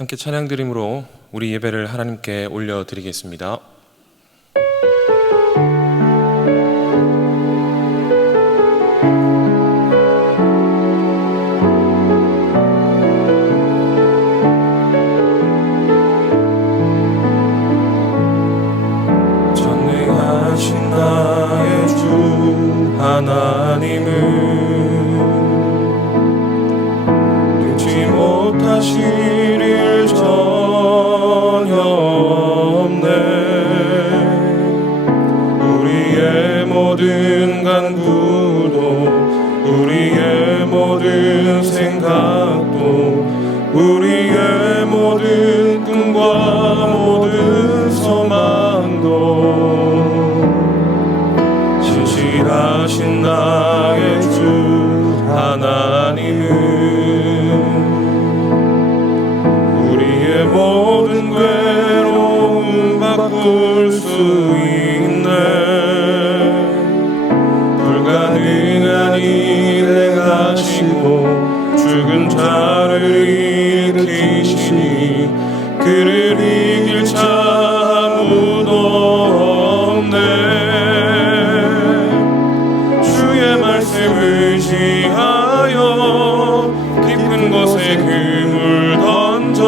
함께 찬양 드림으로 우리 예배를 하나님께 올려드리겠습니다. 전능하신 나의 주 하나님은 능치 못하실 일 전혀 없네. 우리의 모든 간구도 우리의 모든 생각도 우리의 모든 꿈과 모든 소망도 신실하신 나의 주 하나님은 우리의 모든 괴로움 바꿀 수 있네. 불가능한 일에 가시고 죽은 자를 일으키시니 그를 이길 자 아무도 없네. 주의 말씀 의지하여 깊은 곳에 그물 던져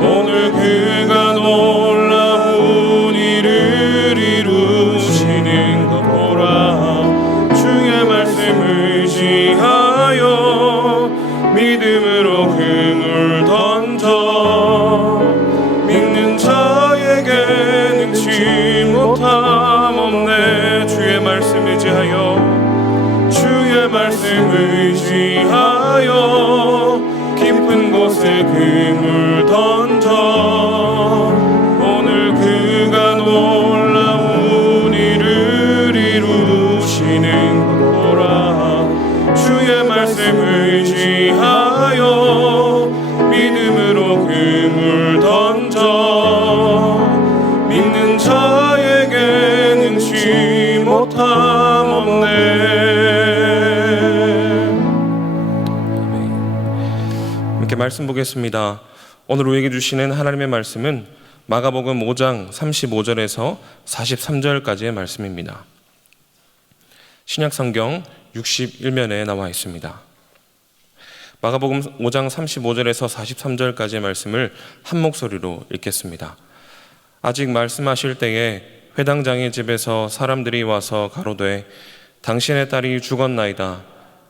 오늘 그가 놀라운 일을 이루시는 것 보라. 주의 말씀 의지하여 믿음으로 그물 던져 믿는 자에게 능치 못함 없네. 주의 말씀 의지하여 주의 말씀 의지하여 깊은 곳에 그물 던져 오늘 그가 놀라운 일을 이루시는 것 보라. 주의 말씀 의지하여 믿음으로 그물 던져 믿는 자에게 능치 못함 없네. 함께 말씀 보겠습니다. 오늘 우리에게 주시는 하나님의 말씀은 마가복음 5장 35절에서 43절까지의 말씀입니다. 신약성경 61면에 나와 있습니다. 마가복음 5장 35절에서 43절까지의 말씀을 한 목소리로 읽겠습니다. 아직 말씀하실 때에 회당장의 집에서 사람들이 와서 가로되 당신의 딸이 죽었나이다.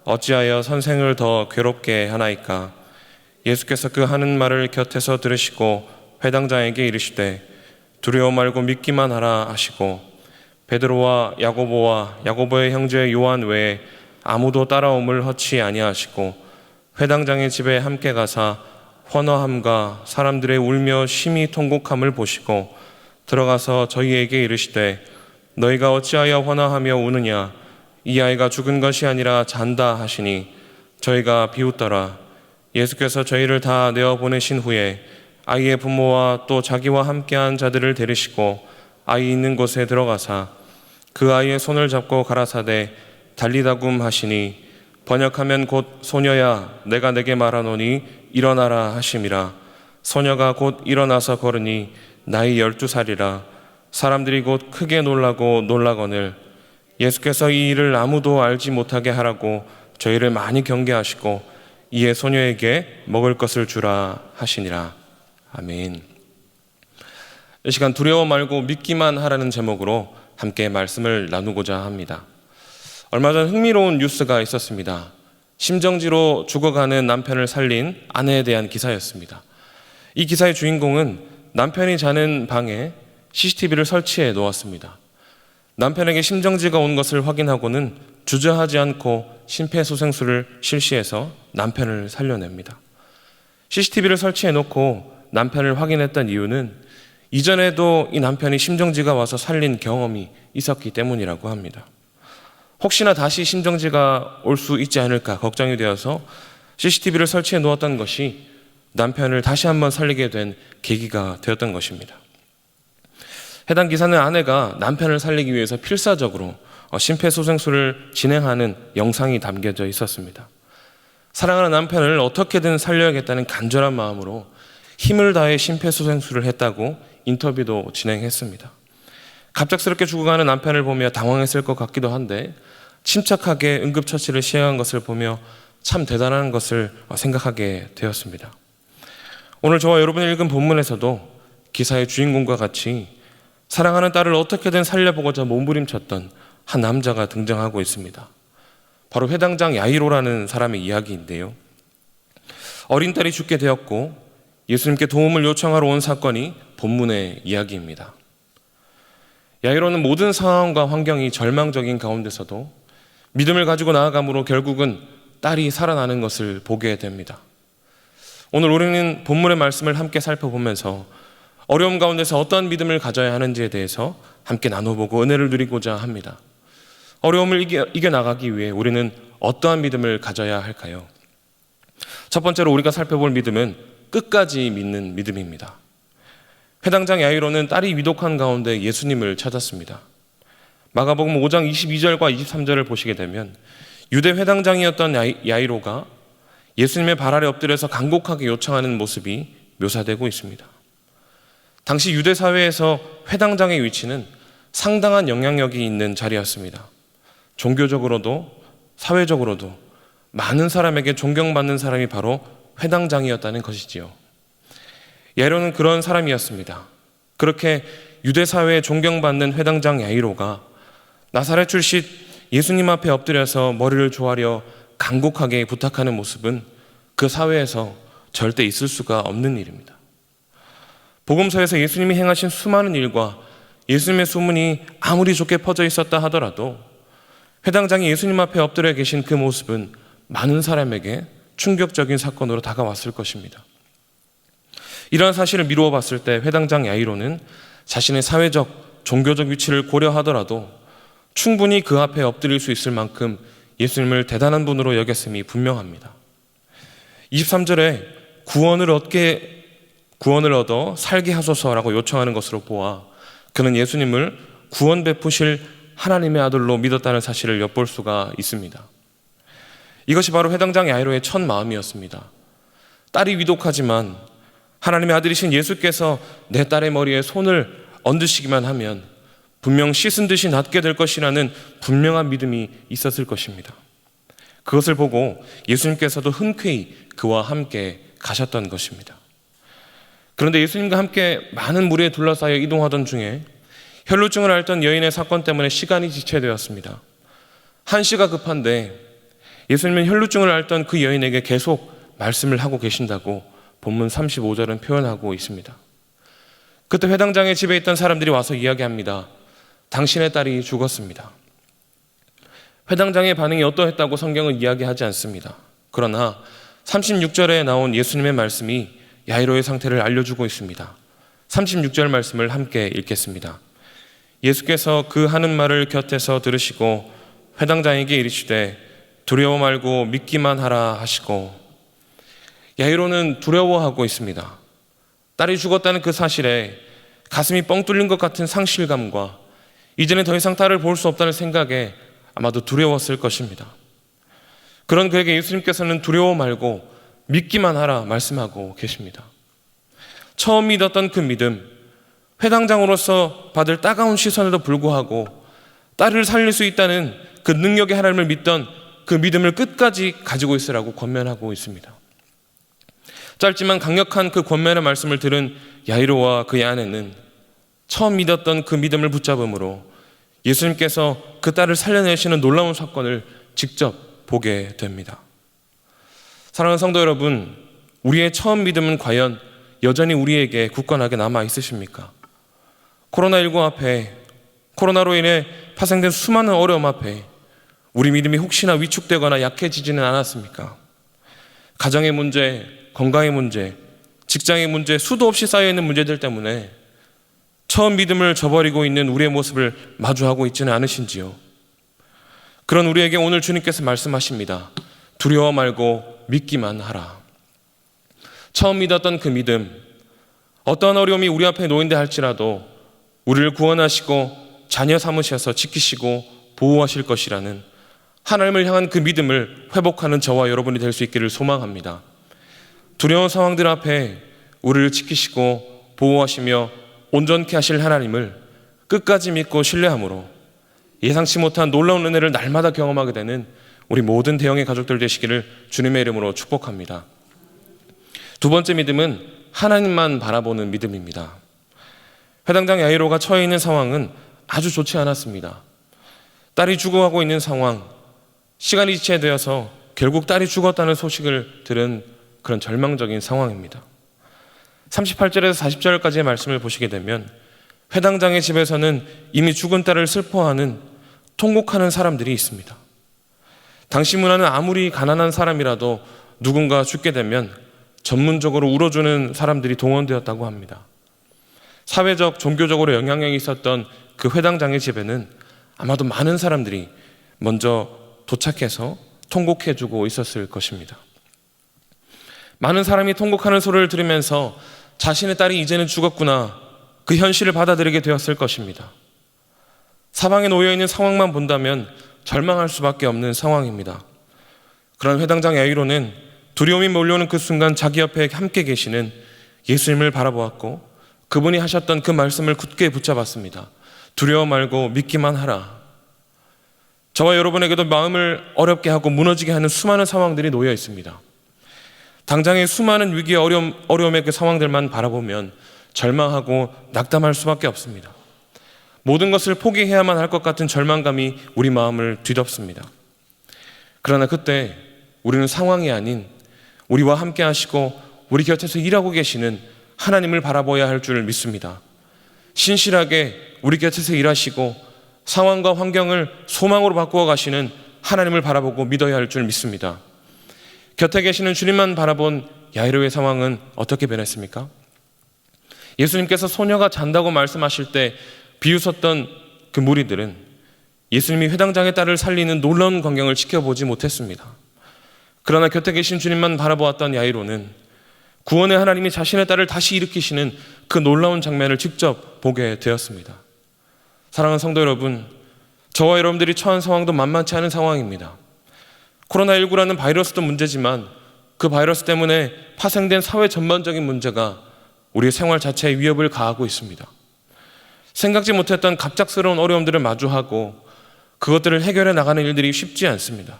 어찌하여 선생을 더 괴롭게 하나이까? 예수께서 그 하는 말을 곁에서 들으시고 회당장에게 이르시되 두려워 말고 믿기만 하라 하시고 베드로와 야고보와 야고보의 형제 요한 외에 아무도 따라옴을 허치 아니하시고 회당장의 집에 함께 가사 환호함과 사람들의 울며 심히 통곡함을 보시고 들어가서 저희에게 이르시되 너희가 어찌하여 환호하며 우느냐? 이 아이가 죽은 것이 아니라 잔다 하시니 저희가 비웃더라. 예수께서 저희를 다 내어보내신 후에 아이의 부모와 또 자기와 함께한 자들을 데리시고 아이 있는 곳에 들어가사 그 아이의 손을 잡고 가라사대 달리다굼 하시니 번역하면 곧 소녀야 내가 내게 말하노니 일어나라 하심이라. 소녀가 곧 일어나서 걸으니 나이 12살이라. 사람들이 곧 크게 놀라고 놀라거늘 예수께서 이 일을 아무도 알지 못하게 하라고 저희를 많이 경계하시고 이에 소녀에게 먹을 것을 주라 하시니라. 아멘. 이 시간 두려워 말고 믿기만 하라는 제목으로 함께 말씀을 나누고자 합니다. 얼마 전 흥미로운 뉴스가 있었습니다. 심정지로 죽어가는 남편을 살린 아내에 대한 기사였습니다. 이 기사의 주인공은 남편이 자는 방에 CCTV를 설치해 놓았습니다. 남편에게 심정지가 온 것을 확인하고는 주저하지 않고 심폐소생술을 실시해서 남편을 살려냅니다. CCTV를 설치해 놓고 남편을 확인했던 이유는 이전에도 이 남편이 심정지가 와서 살린 경험이 있었기 때문이라고 합니다. 혹시나 다시 심정지가 올 수 있지 않을까 걱정이 되어서 CCTV를 설치해 놓았던 것이 남편을 다시 한번 살리게 된 계기가 되었던 것입니다. 해당 기사는 아내가 남편을 살리기 위해서 필사적으로 심폐소생술을 진행하는 영상이 담겨져 있었습니다. 사랑하는 남편을 어떻게든 살려야겠다는 간절한 마음으로 힘을 다해 심폐소생술을 했다고 인터뷰도 진행했습니다. 갑작스럽게 죽어가는 남편을 보며 당황했을 것 같기도 한데 침착하게 응급처치를 시행한 것을 보며 참 대단한 것을 생각하게 되었습니다. 오늘 저와 여러분이 읽은 본문에서도 기사의 주인공과 같이 사랑하는 딸을 어떻게든 살려보고자 몸부림쳤던 한 남자가 등장하고 있습니다. 바로 회당장 야이로라는 사람의 이야기인데요. 어린 딸이 죽게 되었고 예수님께 도움을 요청하러 온 사건이 본문의 이야기입니다. 야이로는 모든 상황과 환경이 절망적인 가운데서도 믿음을 가지고 나아감으로 결국은 딸이 살아나는 것을 보게 됩니다. 오늘 우리는 본문의 말씀을 함께 살펴보면서 어려움 가운데서 어떠한 믿음을 가져야 하는지에 대해서 함께 나눠보고 은혜를 누리고자 합니다. 어려움을 이겨나가기 위해 우리는 어떠한 믿음을 가져야 할까요? 첫 번째로 우리가 살펴볼 믿음은 끝까지 믿는 믿음입니다. 회당장 야이로는 딸이 위독한 가운데 예수님을 찾았습니다. 마가복음 5장 22절과 23절을 보시게 되면 유대 회당장이었던 야이로가 예수님의 발 아래 엎드려서 간곡하게 요청하는 모습이 묘사되고 있습니다. 당시 유대 사회에서 회당장의 위치는 상당한 영향력이 있는 자리였습니다. 종교적으로도 사회적으로도 많은 사람에게 존경받는 사람이 바로 회당장이었다는 것이지요. 야이로는 그런 사람이었습니다. 그렇게 유대 사회에 존경받는 회당장 야이로가 나사렛 출신 예수님 앞에 엎드려서 머리를 조아려 간곡하게 부탁하는 모습은 그 사회에서 절대 있을 수가 없는 일입니다. 복음서에서 예수님이 행하신 수많은 일과 예수님의 소문이 아무리 좋게 퍼져 있었다 하더라도 회당장이 예수님 앞에 엎드려 계신 그 모습은 많은 사람에게 충격적인 사건으로 다가왔을 것입니다. 이러한 사실을 미루어 봤을 때 회당장 야이로는 자신의 사회적, 종교적 위치를 고려하더라도 충분히 그 앞에 엎드릴 수 있을 만큼 예수님을 대단한 분으로 여겼음이 분명합니다. 23절에 구원을 얻어 살게 하소서라고 요청하는 것으로 보아 그는 예수님을 구원 베푸실 하나님의 아들로 믿었다는 사실을 엿볼 수가 있습니다. 이것이 바로 회당장 야이로의 첫 마음이었습니다. 딸이 위독하지만 하나님의 아들이신 예수께서 내 딸의 머리에 손을 얹으시기만 하면 분명 씻은 듯이 낫게 될 것이라는 분명한 믿음이 있었을 것입니다. 그것을 보고 예수님께서도 흔쾌히 그와 함께 가셨던 것입니다. 그런데 예수님과 함께 많은 무리에 둘러싸여 이동하던 중에 혈루증을 앓던 여인의 사건 때문에 시간이 지체되었습니다. 한시가 급한데 예수님은 혈루증을 앓던 그 여인에게 계속 말씀을 하고 계신다고 본문 35절은 표현하고 있습니다. 그때 회당장의 집에 있던 사람들이 와서 이야기합니다. 당신의 딸이 죽었습니다. 회당장의 반응이 어떠했다고 성경은 이야기하지 않습니다. 그러나 36절에 나온 예수님의 말씀이 야이로의 상태를 알려주고 있습니다. 36절 말씀을 함께 읽겠습니다. 예수께서 그 하는 말을 곁에서 들으시고 회당장에게 이르시되 두려워 말고 믿기만 하라 하시고, 야이로는 두려워하고 있습니다. 딸이 죽었다는 그 사실에 가슴이 뻥 뚫린 것 같은 상실감과 이제는 더 이상 딸을 볼 수 없다는 생각에 아마도 두려웠을 것입니다. 그런 그에게 예수님께서는 두려워 말고 믿기만 하라 말씀하고 계십니다. 처음 믿었던 그 믿음, 회당장으로서 받을 따가운 시선에도 불구하고 딸을 살릴 수 있다는 그 능력의 하나님을 믿던 그 믿음을 끝까지 가지고 있으라고 권면하고 있습니다. 짧지만 강력한 그 권면의 말씀을 들은 야이로와 그의 아내는 처음 믿었던 그 믿음을 붙잡음으로 예수님께서 그 딸을 살려내시는 놀라운 사건을 직접 보게 됩니다. 사랑하는 성도 여러분, 우리의 처음 믿음은 과연 여전히 우리에게 굳건하게 남아 있으십니까? 코로나19 앞에, 코로나로 인해 파생된 수많은 어려움 앞에 우리 믿음이 혹시나 위축되거나 약해지지는 않았습니까? 가정의 문제, 건강의 문제, 직장의 문제, 수도 없이 쌓여있는 문제들 때문에 처음 믿음을 저버리고 있는 우리의 모습을 마주하고 있지는 않으신지요? 그런 우리에게 오늘 주님께서 말씀하십니다. 두려워 말고 믿기만 하라. 처음 믿었던 그 믿음, 어떠한 어려움이 우리 앞에 놓인다 할지라도 우리를 구원하시고 자녀 삼으셔서 지키시고 보호하실 것이라는 하나님을 향한 그 믿음을 회복하는 저와 여러분이 될 수 있기를 소망합니다. 두려운 상황들 앞에 우리를 지키시고 보호하시며 온전케 하실 하나님을 끝까지 믿고 신뢰함으로 예상치 못한 놀라운 은혜를 날마다 경험하게 되는 우리 모든 대형의 가족들 되시기를 주님의 이름으로 축복합니다. 두 번째 믿음은 하나님만 바라보는 믿음입니다. 회당장 야이로가 처해 있는 상황은 아주 좋지 않았습니다. 딸이 죽어가고 있는 상황, 시간이 지체되어서 결국 딸이 죽었다는 소식을 들은 그런 절망적인 상황입니다. 38절에서 40절까지의 말씀을 보시게 되면 회당장의 집에서는 이미 죽은 딸을 슬퍼하는, 통곡하는 사람들이 있습니다. 당시 문화는 아무리 가난한 사람이라도 누군가 죽게 되면 전문적으로 울어주는 사람들이 동원되었다고 합니다. 사회적, 종교적으로 영향력이 있었던 그 회당장의 집에는 아마도 많은 사람들이 먼저 도착해서 통곡해주고 있었을 것입니다. 많은 사람이 통곡하는 소리를 들으면서 자신의 딸이 이제는 죽었구나, 그 현실을 받아들이게 되었을 것입니다. 사방에 놓여있는 상황만 본다면 절망할 수밖에 없는 상황입니다. 그런 회당장 야이로는 두려움이 몰려오는 그 순간 자기 옆에 함께 계시는 예수님을 바라보았고 그분이 하셨던 그 말씀을 굳게 붙잡았습니다. 두려워 말고 믿기만 하라. 저와 여러분에게도 마음을 어렵게 하고 무너지게 하는 수많은 상황들이 놓여 있습니다. 당장의 수많은 위기와 어려움의 그 상황들만 바라보면 절망하고 낙담할 수밖에 없습니다. 모든 것을 포기해야만 할 것 같은 절망감이 우리 마음을 뒤덮습니다. 그러나 그때 우리는 상황이 아닌 우리와 함께 하시고 우리 곁에서 일하고 계시는 하나님을 바라봐야 할 줄 믿습니다. 신실하게 우리 곁에서 일하시고 상황과 환경을 소망으로 바꾸어 가시는 하나님을 바라보고 믿어야 할 줄 믿습니다. 곁에 계시는 주님만 바라본 야이로의 상황은 어떻게 변했습니까? 예수님께서 소녀가 잔다고 말씀하실 때 비웃었던 그 무리들은 예수님이 회당장의 딸을 살리는 놀라운 광경을 지켜보지 못했습니다. 그러나 곁에 계신 주님만 바라보았던 야이로는 구원의 하나님이 자신의 딸을 다시 일으키시는 그 놀라운 장면을 직접 보게 되었습니다. 사랑하는 성도 여러분, 저와 여러분들이 처한 상황도 만만치 않은 상황입니다. 코로나19라는 바이러스도 문제지만 그 바이러스 때문에 파생된 사회 전반적인 문제가 우리의 생활 자체에 위협을 가하고 있습니다. 생각지 못했던 갑작스러운 어려움들을 마주하고 그것들을 해결해 나가는 일들이 쉽지 않습니다.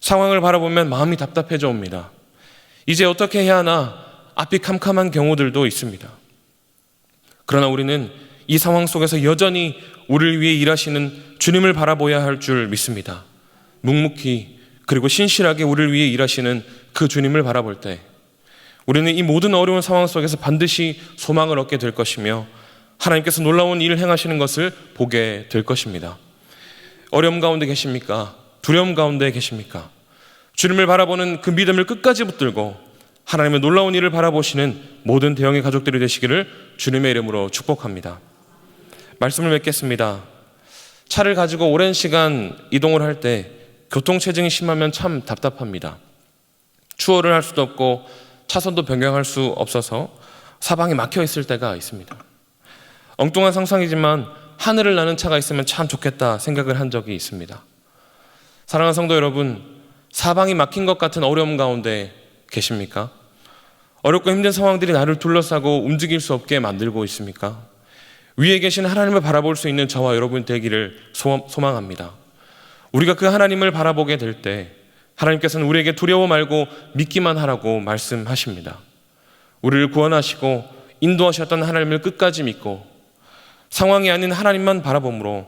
상황을 바라보면 마음이 답답해져 옵니다. 이제 어떻게 해야 하나 앞이 캄캄한 경우들도 있습니다. 그러나 우리는 이 상황 속에서 여전히 우리를 위해 일하시는 주님을 바라봐야 할 줄 믿습니다. 묵묵히 그리고 신실하게 우리를 위해 일하시는 그 주님을 바라볼 때 우리는 이 모든 어려운 상황 속에서 반드시 소망을 얻게 될 것이며 하나님께서 놀라운 일을 행하시는 것을 보게 될 것입니다. 어려움 가운데 계십니까? 두려움 가운데 계십니까? 주님을 바라보는 그 믿음을 끝까지 붙들고 하나님의 놀라운 일을 바라보시는 모든 대형의 가족들이 되시기를 주님의 이름으로 축복합니다. 말씀을 맺겠습니다. 차를 가지고 오랜 시간 이동을 할 때 교통체증이 심하면 참 답답합니다. 추월을 할 수도 없고 차선도 변경할 수 없어서 사방이 막혀 있을 때가 있습니다. 엉뚱한 상상이지만 하늘을 나는 차가 있으면 참 좋겠다 생각을 한 적이 있습니다. 사랑하는 성도 여러분, 사방이 막힌 것 같은 어려움 가운데 계십니까? 어렵고 힘든 상황들이 나를 둘러싸고 움직일 수 없게 만들고 있습니까? 위에 계신 하나님을 바라볼 수 있는 저와 여러분 되기를 소망합니다. 우리가 그 하나님을 바라보게 될 때 하나님께서는 우리에게 두려워 말고 믿기만 하라고 말씀하십니다. 우리를 구원하시고 인도하셨던 하나님을 끝까지 믿고 상황이 아닌 하나님만 바라봄으로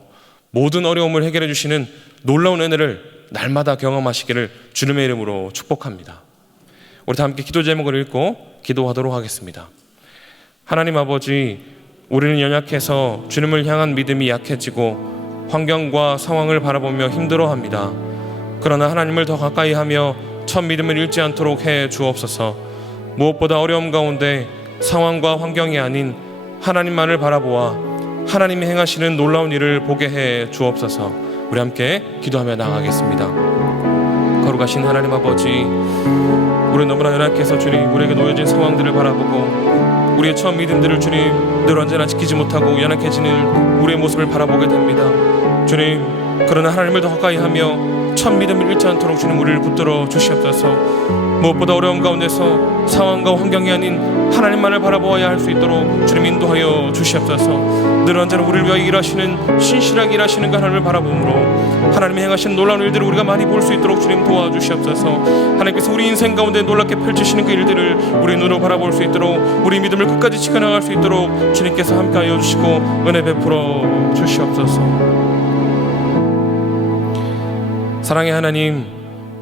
모든 어려움을 해결해 주시는 놀라운 은혜를 날마다 경험하시기를 주님의 이름으로 축복합니다. 우리 다 함께 기도 제목을 읽고 기도하도록 하겠습니다. 하나님 아버지, 우리는 연약해서 주님을 향한 믿음이 약해지고 환경과 상황을 바라보며 힘들어합니다. 그러나 하나님을 더 가까이 하며 첫 믿음을 잃지 않도록 해 주옵소서. 무엇보다 어려움 가운데 상황과 환경이 아닌 하나님만을 바라보아 하나님이 행하시는 놀라운 일을 보게 해 주옵소서. 우리 함께 기도하며 나아가겠습니다. 거룩하신 하나님 아버지, 우리는 너무나 연약해서 주님 우리에게 놓여진 상황들을 바라보고 우리의 처음 믿음들을 주님 늘 언제나 지키지 못하고 연약해지는 우리의 모습을 바라보게 됩니다. 주님, 그러나 하나님을 더 가까이 하며 첫 믿음을 잃지 않도록 주님 우리를 붙들어 주시옵소서. 무엇보다 어려운 가운데서 상황과 환경이 아닌 하나님만을 바라보아야 할 수 있도록 주님 인도하여 주시옵소서. 늘 언제나 우리를 위하여 일하시는, 신실하게 일하시는 그 하나님을 바라보므로 하나님이 행하신 놀라운 일들을 우리가 많이 볼 수 있도록 주님 도와주시옵소서. 하나님께서 우리 인생 가운데 놀랍게 펼치시는 그 일들을 우리 눈으로 바라볼 수 있도록, 우리 믿음을 끝까지 지켜나갈 수 있도록 주님께서 함께하여 주시고 은혜 베풀어 주시옵소서. 사랑의 하나님,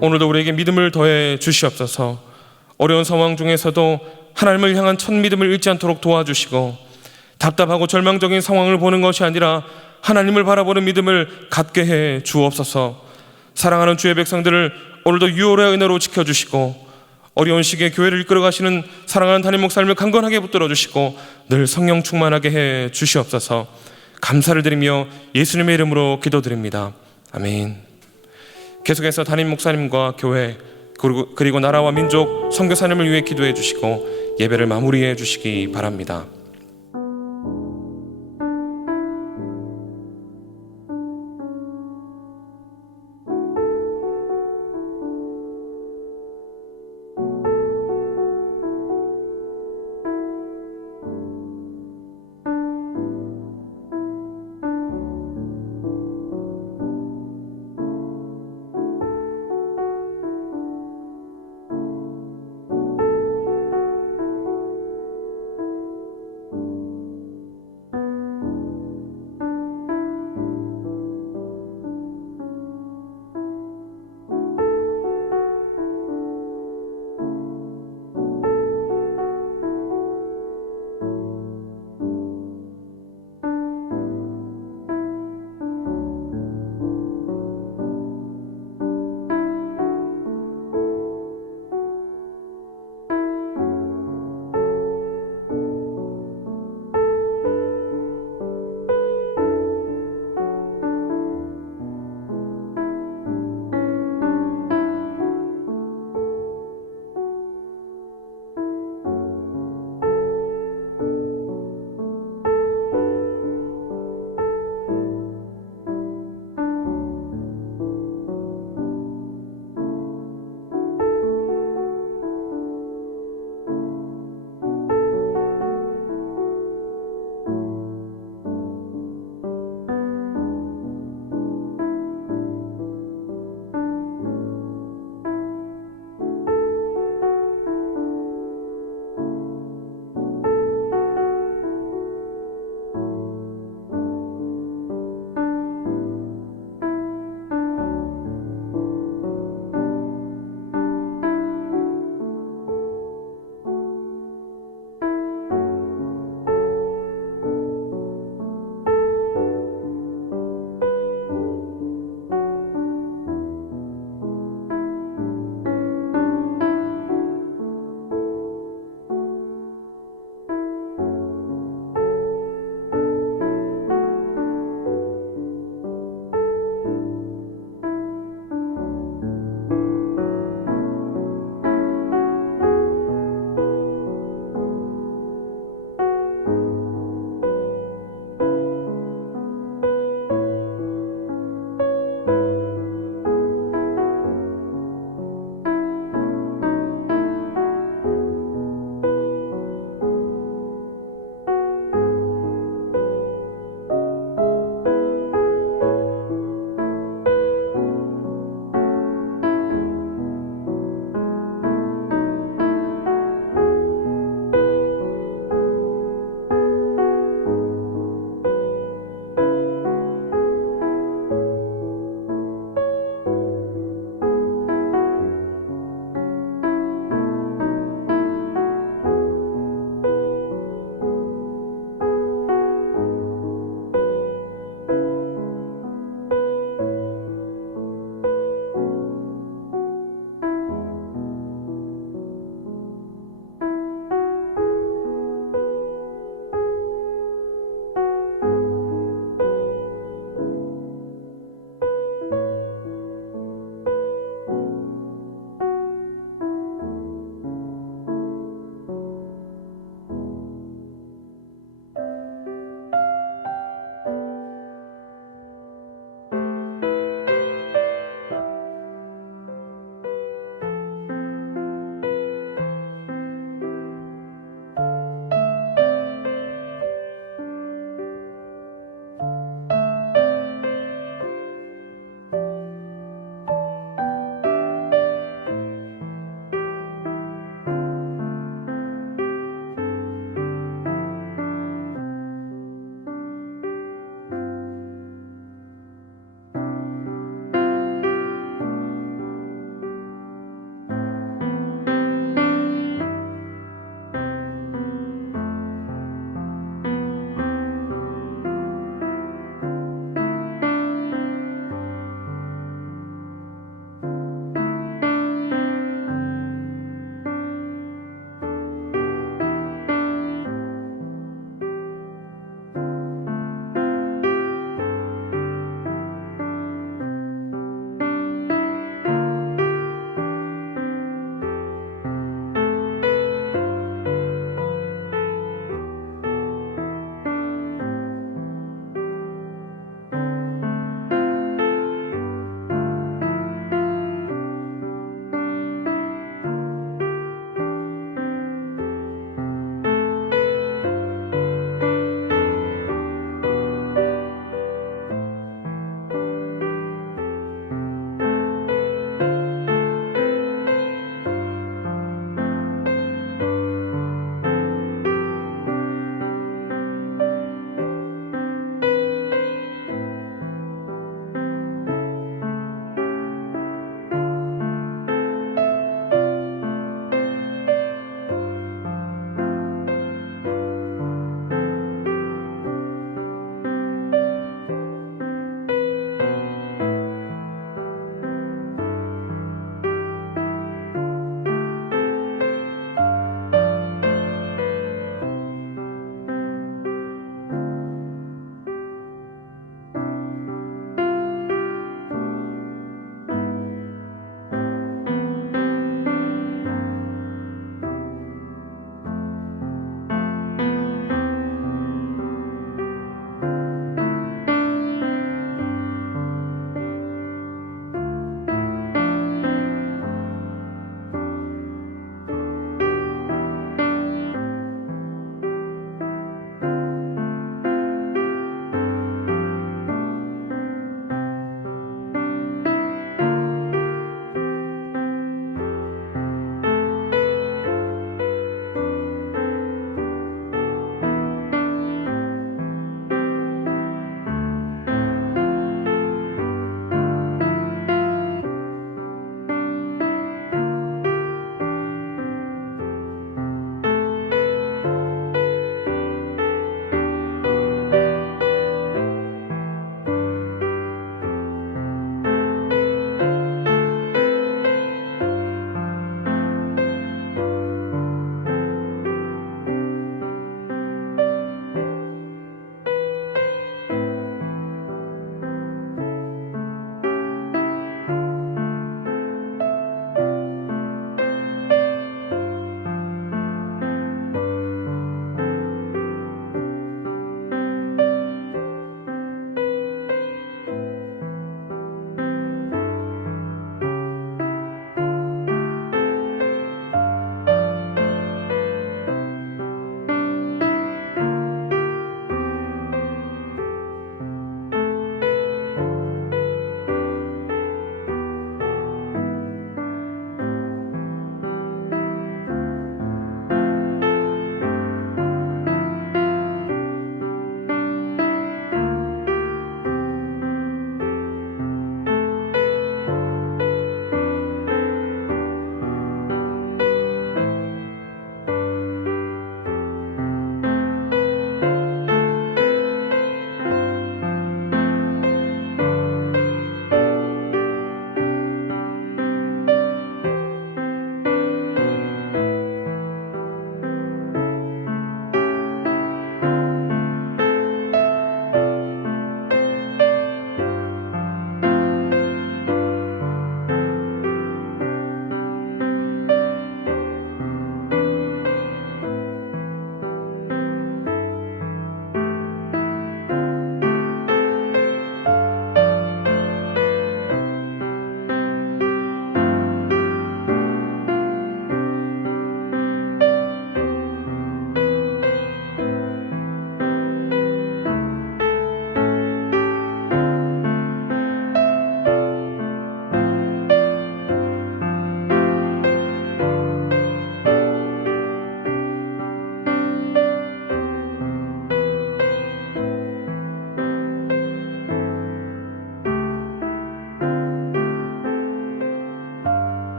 오늘도 우리에게 믿음을 더해 주시옵소서. 어려운 상황 중에서도 하나님을 향한 첫 믿음을 잃지 않도록 도와주시고, 답답하고 절망적인 상황을 보는 것이 아니라 하나님을 바라보는 믿음을 갖게 해 주옵소서. 사랑하는 주의 백성들을 오늘도 유월의 은혜로 지켜주시고, 어려운 시기에 교회를 이끌어가시는 사랑하는 담임 목사님을 강건하게 붙들어 주시고 늘 성령 충만하게 해 주시옵소서. 감사를 드리며 예수님의 이름으로 기도드립니다. 아멘. 계속해서 담임 목사님과 교회 그리고 나라와 민족 선교사님을 위해 기도해 주시고 예배를 마무리해 주시기 바랍니다.